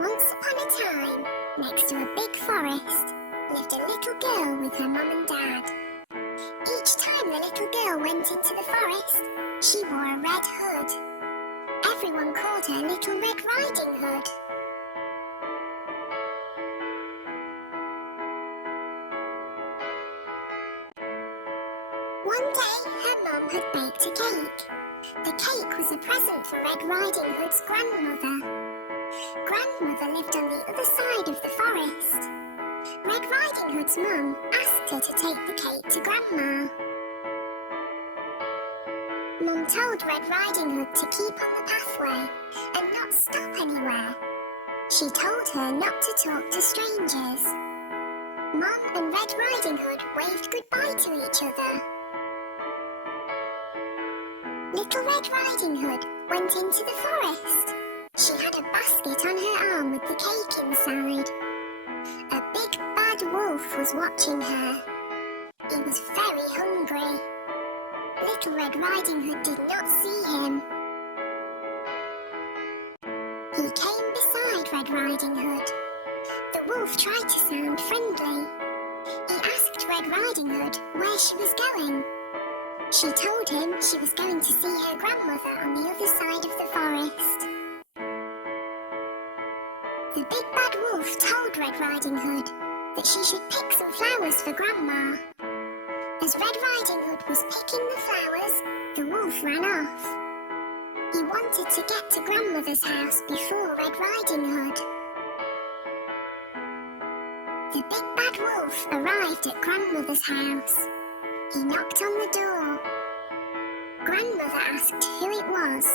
Once upon a time, next to a big forest, lived a little girl with her mum and dad. Each time the little girl went into the forest, she wore a red hood. Everyone called her Little Red Riding Hood. One day, her mum had baked a cake. The cake was a present for Red Riding Hood's grandmother. Grandmother lived on the other side of the forest. Red Riding Hood's mum asked her to take the cake to Grandma. Mum told Red Riding Hood to keep on the pathway and not stop anywhere. She told her not to talk to strangers. Mum and Red Riding Hood waved goodbye to each other. Little Red Riding Hood went into the forest. She had a basket on her arm with the cake inside. A big bad wolf was watching her. He was very hungry. Little Red Riding Hood did not see him. He came beside Red Riding Hood. The wolf tried to sound friendly. He asked Red Riding Hood where she was going. She told him she was going to see her grandmother on the other side of the forest. The big bad wolf told Red Riding Hood that she should pick some flowers for Grandma. As Red Riding Hood was picking the flowers, the wolf ran off. He wanted to get to Grandmother's house before Red Riding Hood. The big bad wolf arrived at Grandmother's house. He knocked on the door. Grandmother asked who it was.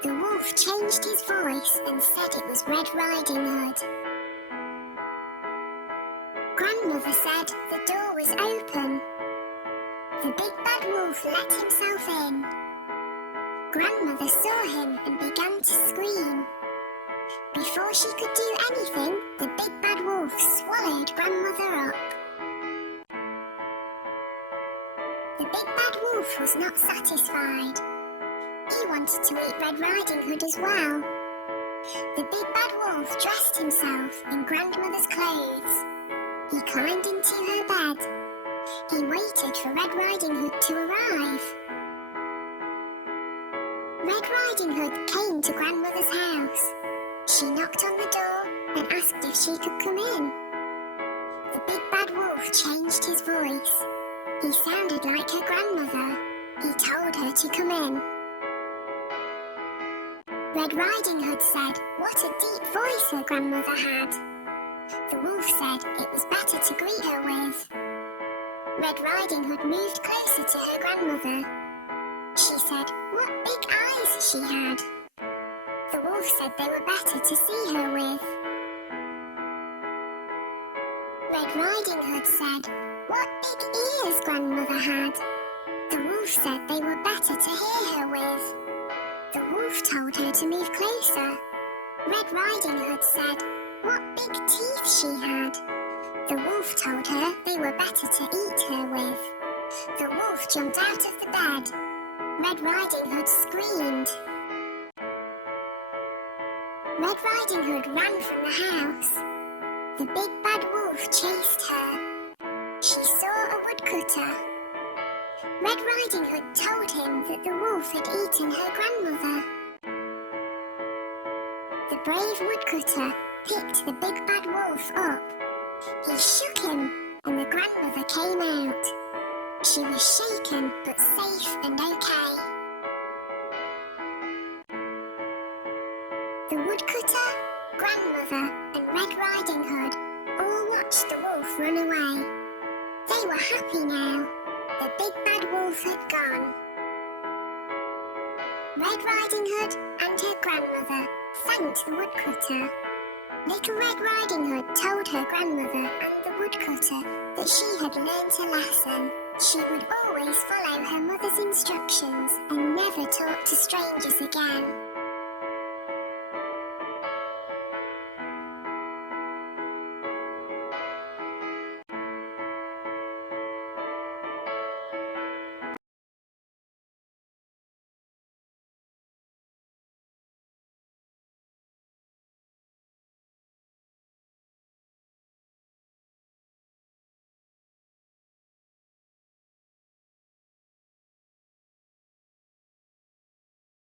The wolf changed his voice and said it was Red Riding Hood. Grandmother said the door was open. The big bad wolf let himself in. Grandmother saw him and began to scream. Before she could do anything, the big bad wolf swallowed Grandmother up. The big bad wolf was not satisfied. He wanted to eat Red Riding Hood as well. The big bad wolf dressed himself in Grandmother's clothes. He climbed into her bed. He waited for Red Riding Hood to arrive. Red Riding Hood came to Grandmother's house. She knocked on the door and asked if she could come in. The big bad wolf changed his voice. He sounded like her grandmother. He told her to come in. Red Riding Hood said what a deep voice her grandmother had. The wolf said it was better to greet her with. Red Riding Hood moved closer to her grandmother. She said what big eyes she had. The wolf said they were better to see her with. Red Riding Hood said what big ears grandmother had. The wolf said they were better to hear her with. The wolf told her to move closer. Red Riding Hood said what big teeth she had. The wolf told her they were better to eat her with. The wolf jumped out of the bed. Red Riding Hood screamed. Red Riding Hood ran from the house. The big bad wolf chased her. She saw a woodcutter. Red Riding Hood told him that the wolf had eaten her grandmother. The brave woodcutter picked the big bad wolf up. He shook him and the grandmother came out. She was shaken but safe and okay. The woodcutter, grandmother and Red Riding Hood all watched the wolf run away. They were happy now. The big bad wolf had gone. Red Riding Hood and her grandmother thanked the woodcutter. Little Red Riding Hood told her grandmother and the woodcutter that she had learnt a lesson. She would always follow her mother's instructions and never talk to strangers again.